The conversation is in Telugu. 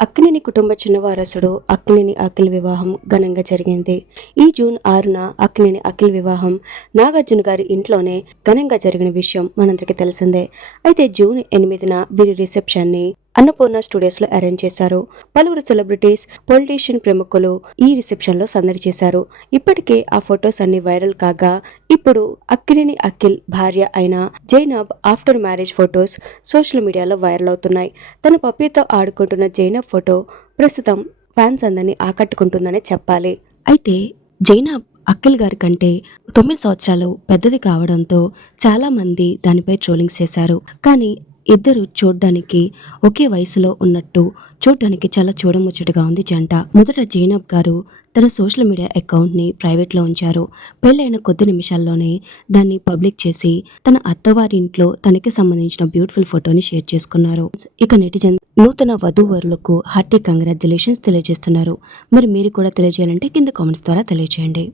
అక్కినేని కుటుంబ చిన్నవారసుడు అక్కినేని అఖిల్ వివాహం ఘనంగా జరిగింది. ఈ జూన్ ఆరున అక్కినేని అఖిల్ వివాహం నాగార్జున గారి ఇంట్లోనే ఘనంగా జరిగిన విషయం మనందరికీ తెలిసిందే. అయితే జూన్ ఎనిమిదిన వీరి రిసెప్షన్ని అన్నపూర్ణ స్టూడియోస్లో అరేంజ్ చేశారు. పలువురు సెలబ్రిటీస్ పొలిటీషియన్ ప్రముఖులు ఈ రిసెప్షన్లో సందడి చేశారు. ఇప్పటికే ఆ ఫొటోస్ అన్ని వైరల్ కాగా ఇప్పుడు అక్కినేని అఖిల్ భార్య అయిన Zainab after marriage photos social మీడియాలో వైరల్ అవుతున్నాయి. తన పప్పీతో ఆడుకుంటున్న జైనబ్ ఫోటో ప్రస్తుతం ఫ్యాన్స్ అందరినీ ఆకట్టుకుంటుందనే చెప్పాలి. అయితే జైనబ్ అఖిల్ గారి కంటే తొమ్మిది సంవత్సరాలు పెద్దది కావడంతో చాలా మంది దానిపై ట్రోలింగ్స్ చేశారు. కానీ ఇద్దరు చూడ్డానికి ఒకే వయసులో ఉన్నట్టు చూడ్డానికి చాలా చూడముచ్చటగా ఉంది జంట. మొదట జైనబ్ గారు తన సోషల్ మీడియా అకౌంట్ని ప్రైవేట్లో ఉంచారు. పెళ్ళైన కొద్ది నిమిషాల్లోనే దాన్ని పబ్లిక్ చేసి తన అత్తవారి ఇంట్లో తనకి సంబంధించిన బ్యూటిఫుల్ ఫోటోని షేర్ చేసుకున్నారు. ఇక నెటిజన్ నూతన వధూవరులకు హార్టీ కంగ్రాచులేషన్స్ తెలియజేస్తున్నారు. మరి మీరు కూడా తెలియజేయాలంటే కింద కామెంట్స్ ద్వారా తెలియజేయండి.